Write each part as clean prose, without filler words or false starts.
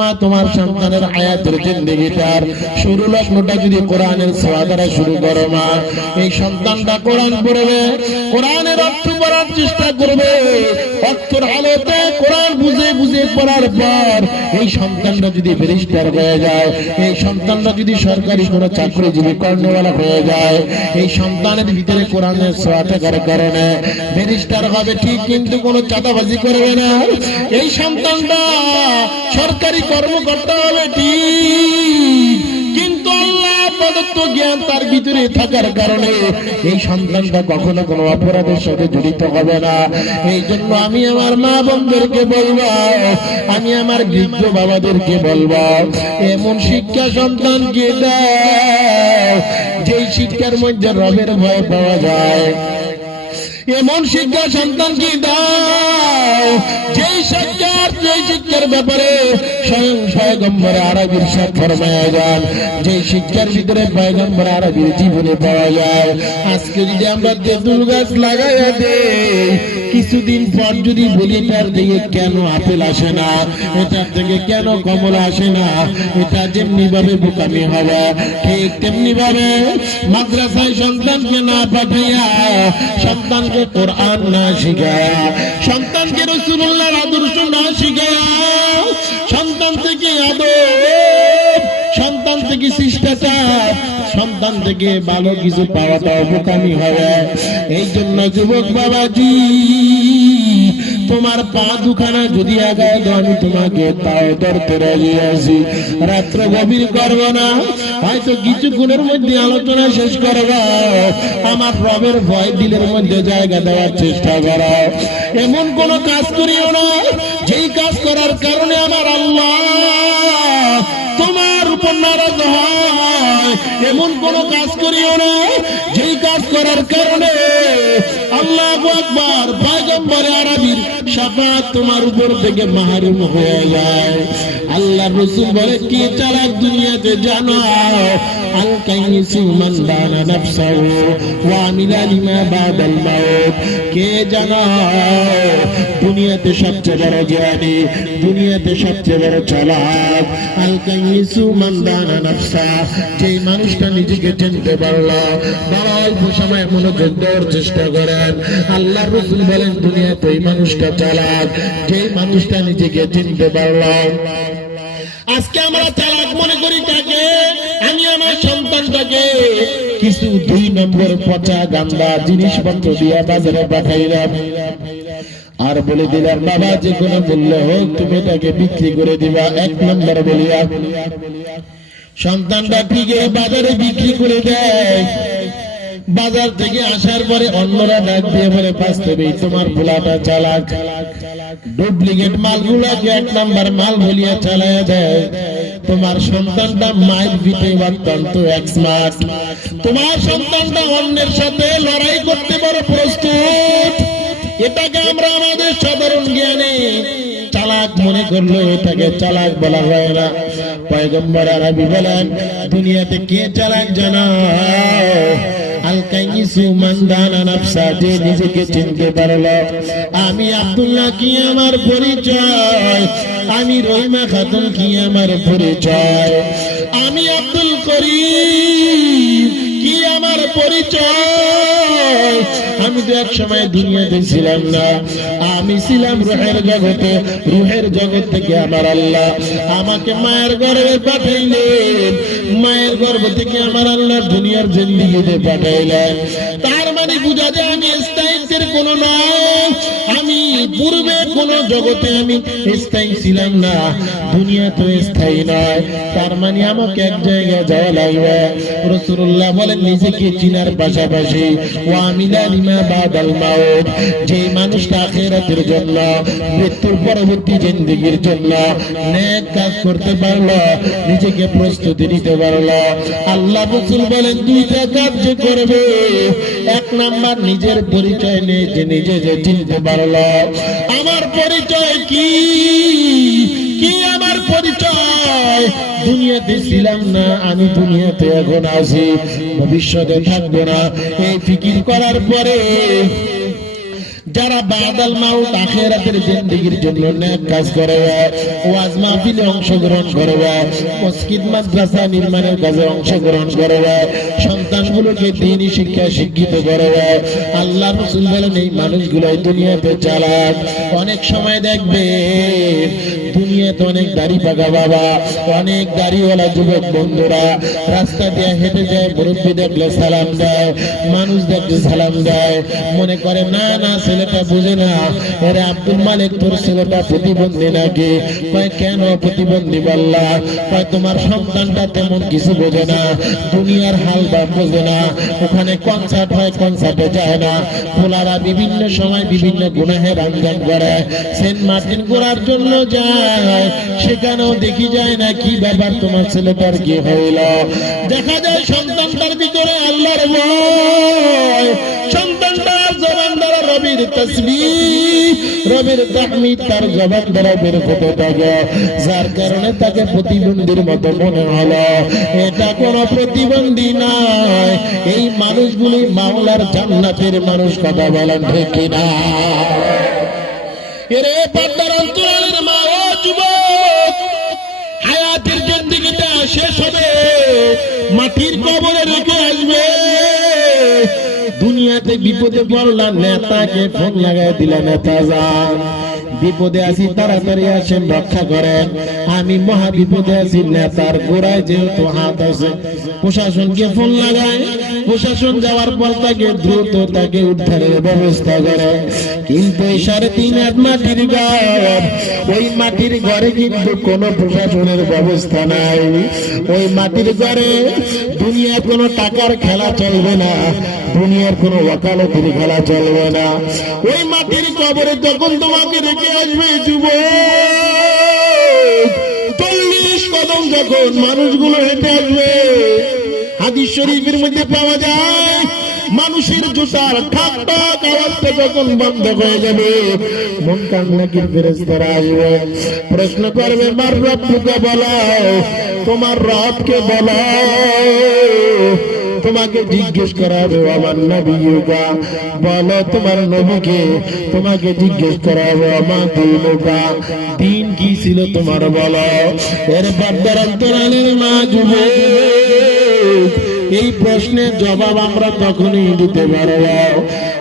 মা তোমার সন্তানের হায়াতের জিন্দেগিটার শুরু লগ্নটা যদি কোরআনের ছোঁয়া দ্বারা শুরু করো মা, এই সন্তানটা কোরআন পড়বে, কোরআনের অর্থ পড়ার চেষ্টা করবে, অর্থের আলোতে কোরআন বুঝে বুঝে পড়ার পর এই সন্তানটা যদি ব্যারিস্টার হয়ে যায়, এই সন্তানটা যদি সরকারি কোনো চাকরিজীবী কর্মওয়ালা হয়ে যায়, এই সন্তানের ভিতরে কোরআনের ছোঁয়া থাকার কারণে ব্যারিস্টার হবে ঠিক, কিন্তু কোনো চাঁদাবাজি করবে না। এই সন্তানটা সরকারি কর্মকর্তা হবে ঠিক, কিন্তু আল্লাহ প্রদত্ত জ্ঞান তার ভিতরে থাকার কারণে এই সন্তানটা কখনো কোনো অপরাধের সাথে জড়িত হবে না। এই জন্য আমি আমার মা বোনদেরকে বলবো, আমি আমার বৃদ্ধ বাবাদেরকে বলবো, এমন শিক্ষা সন্তানকে দাও যেই শিক্ষার মধ্যে রবের ভয় পাওয়া যায়, এমন শিক্ষা সন্তানকে দাও যেই শিক্ষার ব্যাপারে স্বয়ং পয়গম্বর আরবীর সাথে ফরমায়া যান, যে শিক্ষার ভিতরে পয়গম্বর আরবীর জীবনে পাওয়া যায়। আজকে যদি আমরা তেঁতুল গাছ লাগাইয়া দেই, কিছুদিন পর যদি বলি তার দিকে কেন আপেল আসে না, এটার থেকে কেন কমলা আসে না, এটা যেমনি ভাবে বোকামি হবে, ঠিক তেমনি ভাবে মাদ্রাসায় সন্তানকে না পাঠাইয়া, সন্তানকে কোরআন না শিখায়া, সন্তানকে রাসূলুল্লাহর আদর্শ না শিখায়া, সন্তান থেকে আদব, সন্তান থেকে শিষ্টাচার, সন্তান থেকে ভালো কিছু পাওয়াটাও বোকামি হবে। এই জন্য যুবক বাবাজি, তোমার পা দুখানা যদি আগায় আমি তোমাকে তাও ধরতে রাজি আছি। রাত্র গভীর করবো না, হয়তো কিছুক্ষণের মধ্যে আলোচনা শেষ করবো। আমার রবের ভয় দিলের মধ্যে জায়গা দেওয়ার চেষ্টা করো। এমন কোন কাজ করিও না যেই কাজ করার কারণে আমার আল্লাহ তোমার উপর নারাজ হয়। এমন কোন কাজ করিও না যেই কাজ করার কারণে আল্লাহু আকবার পয়গম্বর আরবীর শাফাত তোমার উপর থেকে মাহরুম হয়ে যায়। আল্লাহ রাসূল বলে, কে চালাক দুনিয়াতে জানো, আল কাইসু মান দানা নাফসাহু ওয়া আমিলা লিমা বাদাল মাউত। কে জানো দুনিয়াতে সবচেয়ে বড় জ্ঞানী, দুনিয়াতে সবচেয়ে বড় চালাক আল কাইসু মান দানা নাফসা, যে মানুষটা নিজেকে চিনতে পারল, বড় অল্প সময় মনোযোগ দেওয়ার চেষ্টা করেন। আল্লাহ রাসূল বলেন, দুনিয়াতে এই মানুষটা চালাক, যে মানুষটা নিজেকে চিনতে পারল। আজকে আমরা চালাক মনে করি কাকে? আমি আমার সন্তানটাকে কিছু 2 নম্বর পচা গান্দা জিনিসপত্র দিয়ে বাজারে পাঠাইলাম, আর বলে দিলাম বাবা যে কোনো মূল্য হোক তুমি এটাকে বিক্রি করে দিবা 1 নম্বর বলিয়া। সন্তানটা ঠিক বাজারে বিক্রি করে দেয়। বাজার থেকে আসার পরে অন্যরা ডাক দিয়ে বলে, বাস্তবেই তোমার পোলাটা চালাক, ডুপ্লিকেট মালগুলাকে 1 নম্বর মাল বলিয়া চালায়া দেয়। তোমার সন্তানটা মায়ের পিঠে অত্যন্ত এক্সপার্ট, তোমার সন্তানটা অন্যের সাথে লড়াই করতে পারে প্রস্তুত। এটাকে আমরা আমাদের সাধারণ জ্ঞানে চালাক মনে করলো, এটাকে চালাক বলা হয় না। পয়গম্বর আরবী বলেন, দুনিয়াতে কে চালাক জানো? আল কাইসু মান দানা নাফসা, যে নিজেকে চিনতে পারলো। আমি আব্দুল্লাহ কি আমার পরিচয়, আমি রহিমা খাতুন কি আমার পরিচয়, আমি আব্দুল করিম কি আমার পরিচয়। আমি তো এক সময় দুনিয়াতে ছিলাম না, আমি ছিলাম রুহের জগতে। রুহের জগৎ থেকে আমার আল্লাহ আমাকে মায়ের গর্ভে পাঠাইলেন, মায়ের গর্ভ থেকে আমার আল্লাহ দুনিয়ার জিন্দেগিতে পাঠাইলেন। তার মানে বুঝা যায় আমি স্থায়িত্বের কোন নয়, আমি পূর্বে কোন জগতে আমি স্থায়ী ছিলাম না, দুনিয়া তো স্থায়ী নয়। তার মানে আমাকে এক জায়গায় যাওয়া লাগবে। রাসূলুল্লাহ বলেন, নিজেকে চিনার পাশাপাশি ওয়া আমিলা লিমা বাদাল মাউত, যে মানুষটা আখিরাতের জন্য, মৃত্যুর পরবর্তী জিন্দেগির জন্য নেক কাজ করতে পারলো, নিজেকে প্রস্তুতি নিতে পারলো। আল্লাহ রাসূল বলেন, 2টা কাজ যে করবে। 1 নাম্বার নিজের পরিচয় নেই, যে নিজে যে চিনতে পারলো আমার পরিচয় কি, কি আমার পরিচয়। দুনিয়াতে ছিলাম না, আমি দুনিয়াতে এখন আছি, ভবিষ্যতে থাকবো না। এই ফিকির করার পরে যারা বাদাল মাউত আখিরাতের জিন্দেগির জন্য নেক কাজ করে, ওয়াজ মাহফিলে অংশগ্রহণ করে, মসজিদ মাদ্রাসা নির্মাণের কাজে অংশগ্রহণ করে, সন্তানগুলোকে দ্বীনি শিক্ষা শিক্ষিত করে, আল্লাহ রাসূল বলেন এই মানুষগুলো দুনিয়াতে চালাক। অনেক সময় দেখবে দুনিয়াতে অনেক দাড়ি পাকা বাবা, অনেক দাড়িওয়ালা যুবক বন্ধুরা রাস্তা দিয়ে হেঁটে যায়, মুরব্বী দেখলে সালাম দেয়, মানুষ দেখলে সালাম দেয়, মনে করে না না ছেলেটা বুঝে না, এরে আব্দুল মালিক তোর ছেলেটা প্রতিবন্ধী নাকি? কয় কেন প্রতিবন্ধী বললা? কয় তোমার সন্তানটা তেমন কিছু বোঝে না, দুনিয়ার হাল বা বোঝে না, ওখানে কনসার্ট হয় কনসার্টে যায় না, পোলারা বিভিন্ন সময় বিভিন্ন গুনাহের আঞ্জাম করে, সেন্ট মার্টিন করার জন্য যায়, সেখানেও দেখি যায় না কি ব্যাপার তোমার ছেলেটার কি হইল। দেখা যায় সন্তানটার ভিতরে আল্লাহর ভয়, সন্তানটার জবান দ্বারা রবির তাসবিহ রবির তাহমিদ তার জবান দ্বারা বের হতে থাকে, যার কারণে তাকে প্রতিবন্ধীর মতো মনে হলো। এটা কোনো প্রতিবন্ধী নয়, এই মানুষগুলি মাওলার জান্নাতের মানুষ। কথা বলেন ঠিক কিনা? এরে পর্দার অন্তরালের মা ও যুবক, হায়াতের জিন্দেগিটা শেষ হবে, মাটির কবরে রেখে আসবে। দুনিয়াতে বিপদে পড়লা, নেতাকে ফোন লাগাই দিলা, নেতা যান বিপদে আছি তাড়াতাড়ি আসেন রক্ষা করেন, আমি মহা বিপদে আছি। নেতার গোড়ায় যেহেতু হাত আছে, প্রশাসনকে ফোন লাগায়, প্রশাসন যাওয়ার পর তাকে দ্রুত তাকে উদ্ধারের ব্যবস্থা করে। কিন্তু এই 3.5 হাত মাটির ঘর, ওই মাটির ঘরে কিন্তু কোনো প্রশাসনের ব্যবস্থা নাই। ওই মাটির ঘরে দুনিয়ার কোনো টাকার খেলা চলবে না, দুনিয়ার কোনো ওয়াকালতির খেলা চলবে না। ওই মাটির কবরে যখন তোমাকে রেখে আসবে যুবক, 40 কদম যখন মানুষগুলো হেঁটে আসবে, হাদিস শরীফের মধ্যে পাওয়া যায় মানুষের জুতার ঠাক ঠাক আওয়াজটা যখন বন্ধ হয়ে যাবে, মুনকার নাকির ফেরেশতারা আসবে, প্রশ্ন করবে মার রব্বুকা, বলাও তোমার রবকে বলাও। তোমাকে জিজ্ঞেস করা হবে আমার নবীকা, বলো তোমার নবীকে। তোমাকে জিজ্ঞেস করা হবে আমার দিনুকা, দিন কি ছিল তোমার বলো। এর পর্দার অন্তরালের মা যুবক, এই প্রশ্নের জবাব আমরা তখনই দিতে পারব,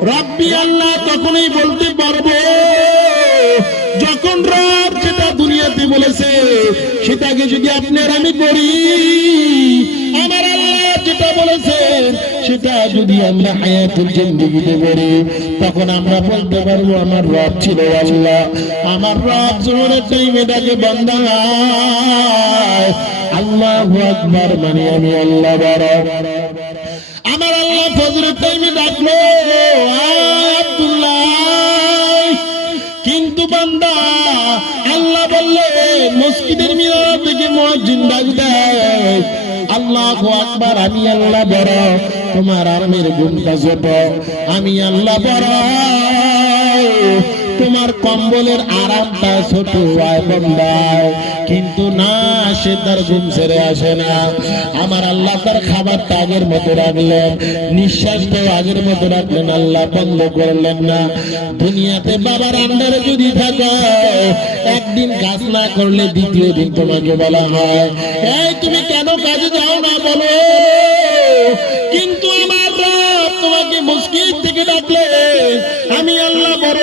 রব্বি আল্লাহ তখনই বলতে পারবো যখন রব যেটা দুনিয়াতে বলেছে সেটাকে যদি আপনার আমি করি, আমার আল্লাহ যেটা বলেছেন সেটা যদি আমরা হায়াতুল জিন্দেগিতে করি, তখন আমরা বলতে পারবো আমার রব ছিল আল্লাহ। আমার রব জোহরের টাইমে ডাকে বান্দা আল্লাহু আকবার, মানে আমি আল্লাহ বড়। আমার আল্লাহ ফজরের টাইমে ডাকলো আব্দুল্লাহ, কিন্তু বান্দা আল্লাহ বললে মসজিদের মিনার থেকে মুয়াজ্জিন ডাক দেয় আল্লাহু আকবার, আমি আল্লাহ বড়, তোমার আরামের গুণটা ছোট, আমি আল্লাহ বড়, তোমার কম্বলের আরামটা ছোট হয় বন্দায়। কিন্তু না, সে তার ঘুম ছেড়ে আসে না। আমার আল্লাহ তার খাবারটা আগের মতো রাখলেন, নিঃশ্বাসটাও আগের মতো রাখলেন, আল্লাহ বন্ধ করলেন না। দুনিয়াতে বাবার আন্ডারে যদি থাকো, একদিন কাজ না করলে দ্বিতীয় দিন তোমাকে বলা হয় এই তুমি কেন কাজে যাও না বলো, কিন্তু আমার রব তোমাকে মসজিদ থেকে ডাকলে আমি আল্লাহ বড়,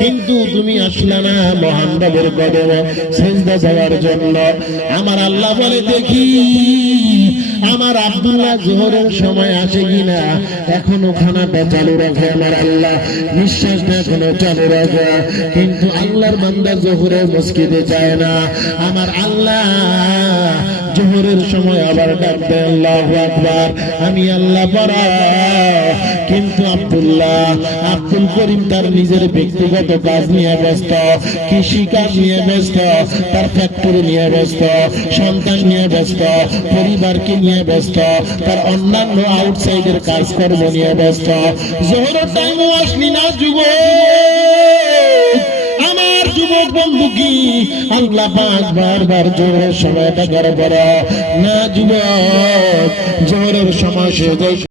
কিন্তু তুমি আসলে না মহান রবের কদমে সিজদা যাওয়ার জন্য। আমার আল্লাহ বলে দেখি আমার আব্দুল্লাহ জোহরের সময় আসে কিনা, এখনো খানাটা চালু রাখে আমার আল্লাহ, নিঃশ্বাসটা এখনো চালু রাখে, কিন্তু আল্লাহর বান্দা জোহরের মসজিদে যায় না। আমার আল্লাহ জোহরের সময় আবার ডাক দেয় আল্লাহু আকবার, আমি আল্লাহ বড়, কিন্তু আব্দুল করিম তার নিজের ব্যক্তিগত কাজ নিয়ে ব্যস্ত, কৃষি কাজ নিয়ে ব্যস্ত, তার ফ্যাক্টরি নিয়ে ব্যস্ত, সন্তান নিয়ে ব্যস্ত, পরিবারকে নিয়ে ব্যস্ত, তার অন্যান্য আউটসাইডের কাজকর্ম নিয়ে ব্যস্ত। জোহরের টাইমও আসলি না যুবক, আমার যুবক বন্ধু কি আল্লাহ পাক বারবার জোহরের সময়টা করে বড় না যুবক, জোহরের সময় সে